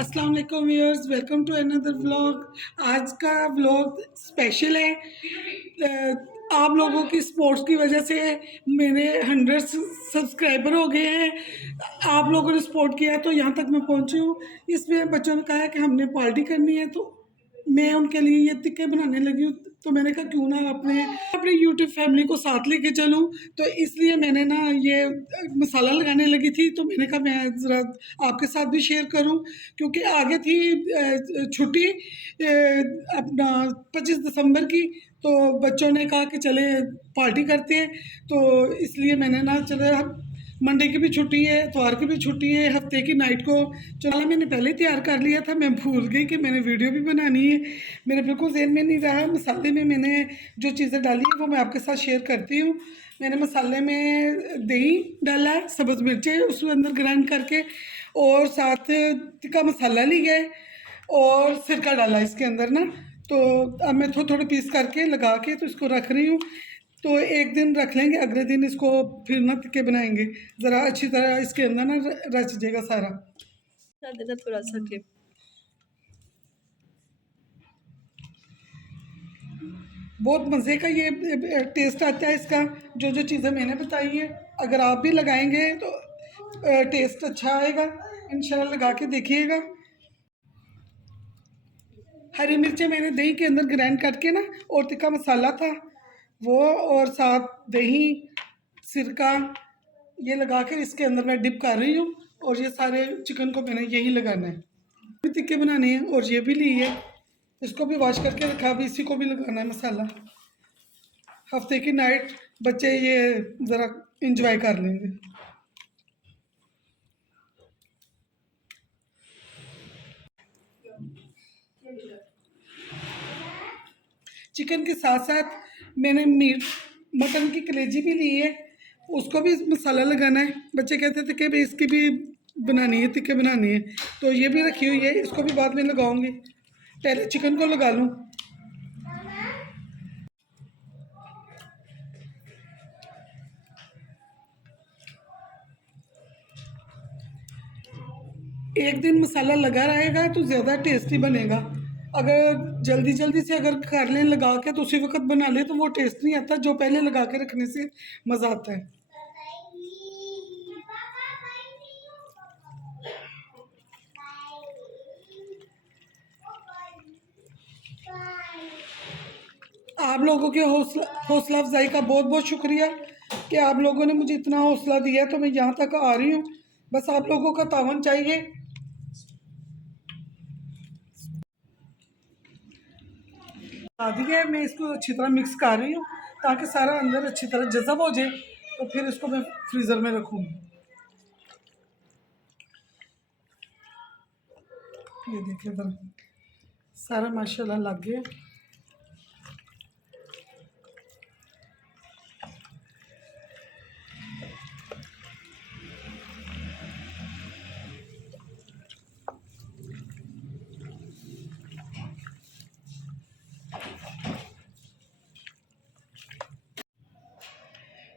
अस्सलाम वालेकुम viewers, welcome to another vlog. आज का व्लॉग स्पेशल है। आप लोगों की सपोर्ट्स की वजह से मेरे 100 सब्सक्राइबर हो गए हैं। आप लोगों ने सपोर्ट किया है तो यहाँ तक मैं पहुँची हूँ। इसमें बच्चों ने कहा है कि हमने पार्टी करनी है, तो मैं उनके लिए ये टिक्के बनाने लगी हूँ। तो मैंने कहा क्यों ना अपने यूट्यूब फैमिली को साथ लेके चलूँ, तो इसलिए मैंने ना ये मसाला लगाने लगी थी। तो मैंने कहा मैं ज़रा आपके साथ भी शेयर करूं, क्योंकि आगे थी छुट्टी अपना 25 दिसंबर की। तो बच्चों ने कहा कि चले पार्टी करते हैं, तो इसलिए मैंने ना चले मंडे की भी छुट्टी है, इतवार की भी छुट्टी है, हफ्ते की नाइट को चला मैंने पहले तैयार कर लिया था। मैं भूल गई कि मैंने वीडियो भी बनानी है, मेरे बिल्कुल ज़हन में नहीं रहा। मसाले में मैंने जो चीज़ें डाली हैं वो मैं आपके साथ शेयर करती हूँ। मैंने मसाले में दही डाला है, सब्ज़ मिर्चें उसके अंदर ग्राइंड करके, और साथ टिक्का मसाला ली गए और सिरका डाला इसके अंदर ना। तो अब मैं थोड़े थोड़े पीस करके लगा के तो इसको रख रही हूँ। तो एक दिन रख लेंगे, अगले दिन इसको फिर ना टिक्के बनाएंगे। ज़रा अच्छी तरह इसके अंदर ना रच जाएगा सारा। थोड़ा सा क्लिप बहुत मज़े का ये टेस्ट आता है इसका, जो जो चीज़ें मैंने बताई है। अगर आप भी लगाएंगे तो टेस्ट अच्छा आएगा, इंशाल्लाह लगा के देखिएगा। हरी मिर्चें मैंने दही के अंदर ग्राइंड करके ना, और टिक्का मसाला था वो, और साथ दही सिरका ये लगा कर इसके अंदर मैं डिप कर रही हूँ। और ये सारे चिकन को मैंने यही लगाना है, भी टिक्के बनाने हैं। और ये भी ली है, इसको भी वॉश करके रखा, अभी इसी को भी लगाना है मसाला। हफ्ते की नाइट बच्चे ये ज़रा इंजॉय कर लेंगे। चिकन के साथ साथ मैंने मटन की कलेजी भी ली है, उसको भी मसाला लगाना है। बच्चे कहते थे कि भाई इसकी भी बनानी है, टिक्के बनानी है, तो ये भी रखी हुई है, इसको भी बाद में लगाऊंगी। पहले चिकन को लगा लूँ। एक दिन मसाला लगा रहेगा तो ज़्यादा टेस्टी बनेगा। अगर जल्दी जल्दी से अगर कर लें लगा के, तो उसी वक्त बना ले तो वो टेस्ट नहीं आता जो पहले लगा के रखने से मज़ा आता है। आप लोगों के हौसला अफजाई का बहुत बहुत शुक्रिया कि आप लोगों ने मुझे इतना हौसला दिया, तो मैं यहाँ तक आ रही हूँ। बस आप लोगों का तावन चाहिए। आदि है, मैं इसको अच्छी तरह मिक्स कर रही हूँ ताकि सारा अंदर अच्छी तरह जज़ब हो जाए। तो फिर इसको मैं फ्रीज़र में रखूँगी। ये देखिए इधर सारा माशाल्लाह लग गया।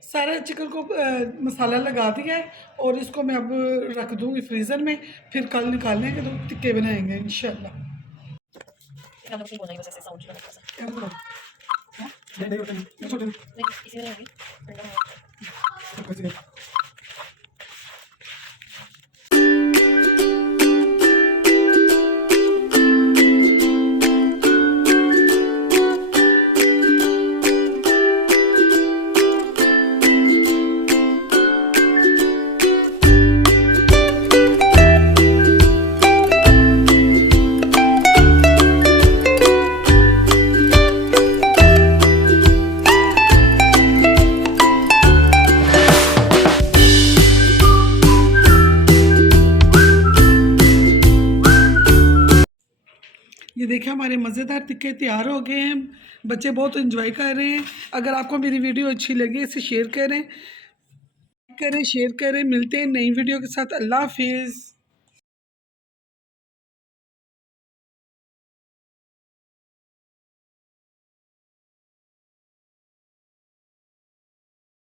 सारा चिकन को मसाला लगा दिया है, और इसको मैं अब रख दूँगी फ्रीज़र में। फिर कल निकालने के तो टिक्के बनाएंगे इंशाल्लाह। ये देखिए हमारे मज़ेदार टिक्के तैयार हो गए हैं। बच्चे बहुत एंजॉय कर रहे हैं। अगर आपको मेरी वीडियो अच्छी लगी इसे शेयर करें, शेयर करें। मिलते हैं नई वीडियो के साथ। अल्लाह हाफिज़।